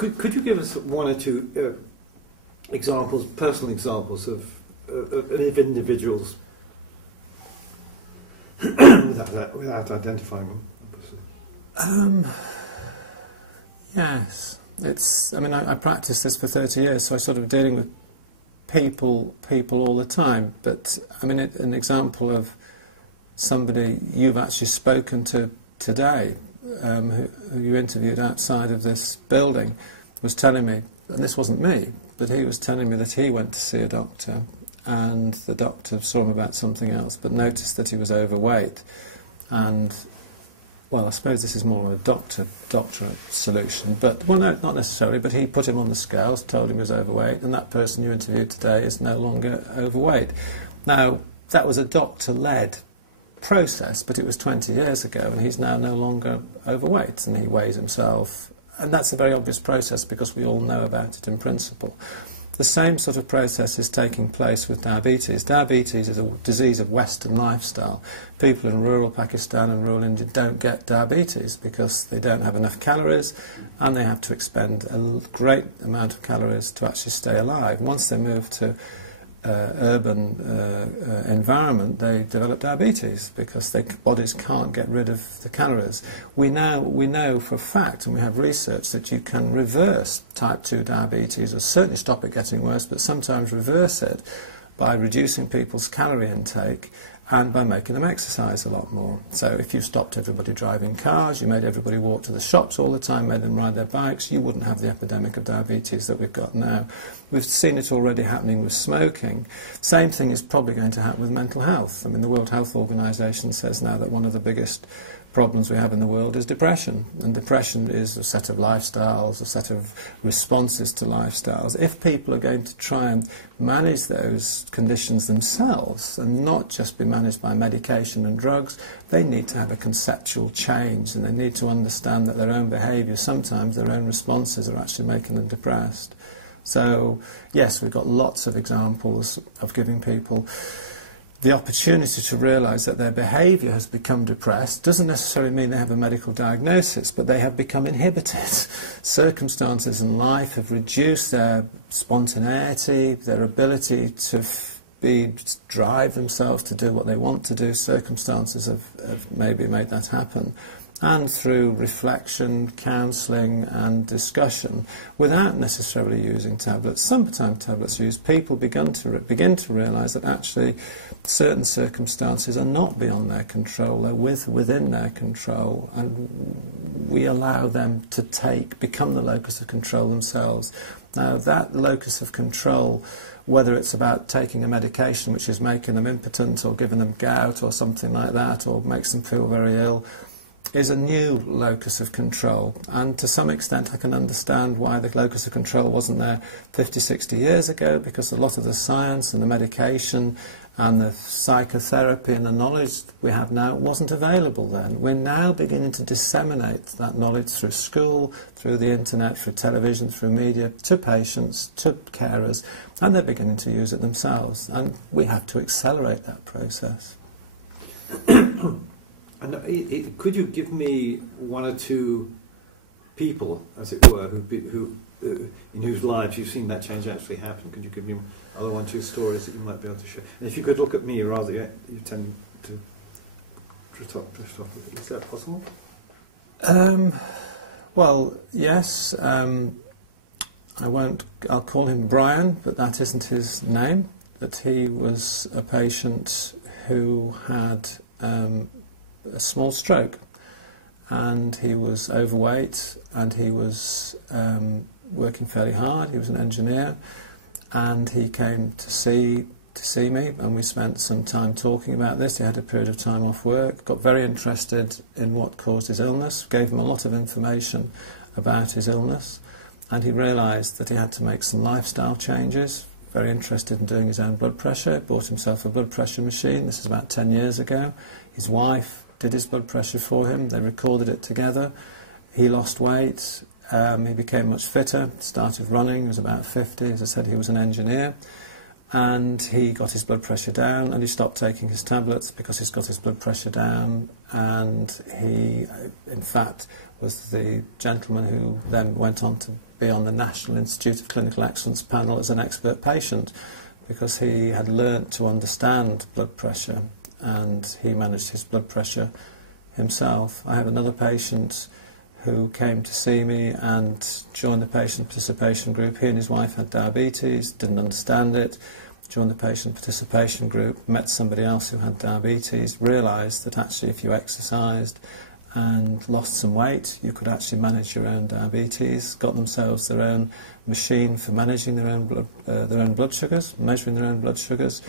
Could you give us one or two examples, personal examples of individuals without identifying them, obviously? Yes. I mean, I practiced this for 30 years, so I'm sort of dealing with people all the time. But, I mean, an example of somebody you've actually spoken to today, who you interviewed outside of this building, was telling me, and this wasn't me, but he was telling me that he went to see a doctor, and the doctor saw him about something else, but noticed that he was overweight. And, well, I suppose this is more of a doctor solution, but, well, no, not necessarily, but he put him on the scales, told him he was overweight, and that person you interviewed today is no longer overweight. Now, that was a doctor-led process, but it was 20 years ago, and he's now no longer overweight, and he weighs himself, and that's a very obvious process because we all know about it in principle. The same sort of process is taking place with diabetes. Diabetes is a disease of Western lifestyle. People in rural Pakistan and rural India don't get diabetes because they don't have enough calories and they have to expend a great amount of calories to actually stay alive. Once they move to urban environment, they develop diabetes because their bodies can't get rid of the calories. We know for a fact, and we have research, that you can reverse type 2 diabetes, or certainly stop it getting worse, but sometimes reverse it by reducing people's calorie intake and by making them exercise a lot more. So if you stopped everybody driving cars, you made everybody walk to the shops all the time, made them ride their bikes, you wouldn't have the epidemic of diabetes that we've got now. We've seen it already happening with smoking. Same thing is probably going to happen with mental health. I mean, the World Health Organization says now that one of the biggest problems we have in the world is depression, and depression is a set of lifestyles, a set of responses to lifestyles. If people are going to try and manage those conditions themselves and not just be managed by medication and drugs, they need to have a conceptual change, and they need to understand that their own behaviour, sometimes their own responses, are actually making them depressed. So yes, we've got lots of examples of giving people the opportunity to realise that their behaviour has become depressed. Doesn't necessarily mean they have a medical diagnosis, but they have become inhibited. Circumstances in life have reduced their spontaneity, their ability to drive themselves to do what they want to do. Circumstances have maybe made that happen. And through reflection, counselling and discussion, without necessarily using tablets. Sometimes tablets are used. People begin to realise that actually certain circumstances are not beyond their control, they're within their control, and we allow them to become the locus of control themselves. Now that locus of control, whether it's about taking a medication which is making them impotent or giving them gout or something like that, or makes them feel very ill, is a new locus of control, and to some extent I can understand why the locus of control wasn't there 50, 60 years ago, because a lot of the science and the medication and the psychotherapy and the knowledge we have now wasn't available then. We're now beginning to disseminate that knowledge through school, through the internet, through television, through media, to patients, to carers, and they're beginning to use it themselves, and we have to accelerate that process. And could you give me one or two people, as it were, in whose lives you've seen that change actually happen? Could you give me other one or two stories that you might be able to share? And if you could look at me rather, you tend to drift off a bit. Is that possible? Well, yes. I'll call him Brian, but that isn't his name. That he was a patient who had a small stroke, and he was overweight, and he was working fairly hard. He was an engineer, and he came to see me, and we spent some time talking about this. He had a period of time off work, got very interested in what caused his illness, gave him a lot of information about his illness, and he realised that he had to make some lifestyle changes. Very interested in doing his own blood pressure, bought himself a blood pressure machine. This is about 10 years ago. His wife did his blood pressure for him. They recorded it together. He lost weight. He became much fitter, started running. He was about 50. As I said, he was an engineer. And he got his blood pressure down, and he stopped taking his tablets because he's got his blood pressure down. And he, in fact, was the gentleman who then went on to be on the National Institute of Clinical Excellence panel as an expert patient, because he had learnt to understand blood pressure and he managed his blood pressure himself. I had another patient who came to see me and joined the patient participation group. He and his wife had diabetes, didn't understand it, joined the patient participation group, met somebody else who had diabetes, realised that actually if you exercised and lost some weight, you could actually manage your own diabetes, got themselves their own machine for managing their own blood sugars, measuring their own blood sugars,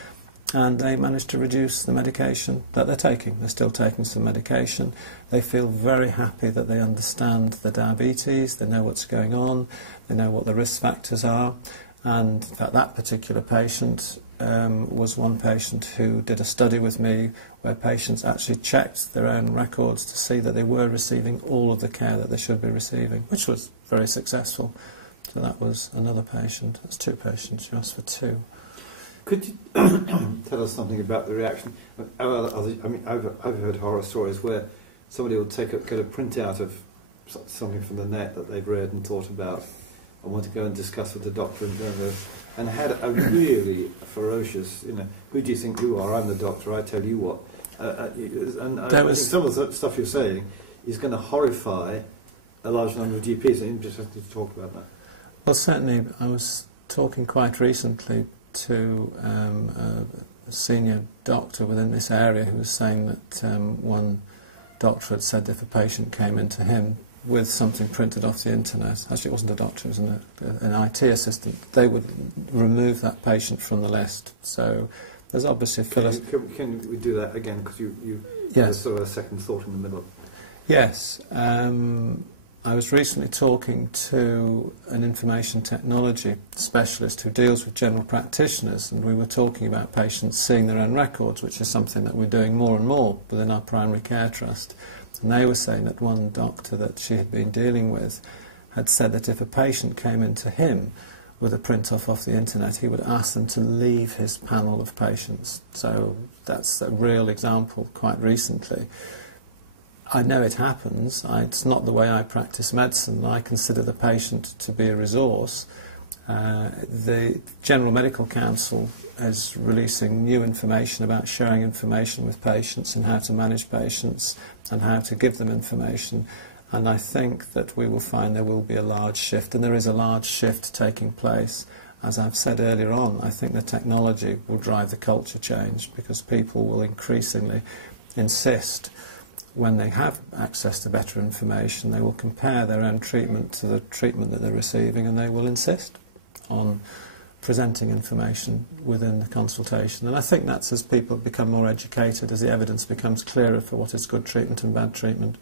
and they managed to reduce the medication that they're taking. They're still taking some medication. They feel very happy that they understand the diabetes, they know what's going on, they know what the risk factors are, and that particular patient was one patient who did a study with me where patients actually checked their own records to see that they were receiving all of the care that they should be receiving, which was very successful. So that was another patient. That's two patients. You asked for two. Could you tell us something about the reaction? I mean, I've heard horror stories where somebody will get a printout of something from the net that they've read and thought about and want to go and discuss with the doctor and had a really ferocious, who do you think you are? I'm the doctor, I tell you what. I think some of the stuff you're saying is going to horrify a large number of GPs, and you just have to talk about that. Well, certainly, I was talking quite recently to a senior doctor within this area who was saying that one doctor had said if a patient came into him with something printed off the internet, actually it wasn't a doctor, it was an IT assistant, they would remove that patient from the list. So there's obviously... Can we do that again, because you had sort of a second thought in the middle. Yes. I was recently talking to an information technology specialist who deals with general practitioners, and we were talking about patients seeing their own records, which is something that we're doing more and more within our primary care trust. And they were saying that one doctor that she had been dealing with had said that if a patient came into him with a print-off off the internet, he would ask them to leave his panel of patients. So that's a real example quite recently. I know it happens. It's not the way I practice medicine. I consider the patient to be a resource. The General Medical Council is releasing new information about sharing information with patients and how to manage patients and how to give them information. And I think that we will find there will be a large shift, and there is a large shift taking place. As I've said earlier on, I think the technology will drive the culture change, because people will increasingly insist, when they have access to better information, they will compare their own treatment to the treatment that they're receiving, and they will insist on presenting information within the consultation. And I think that's as people become more educated, as the evidence becomes clearer for what is good treatment and bad treatment.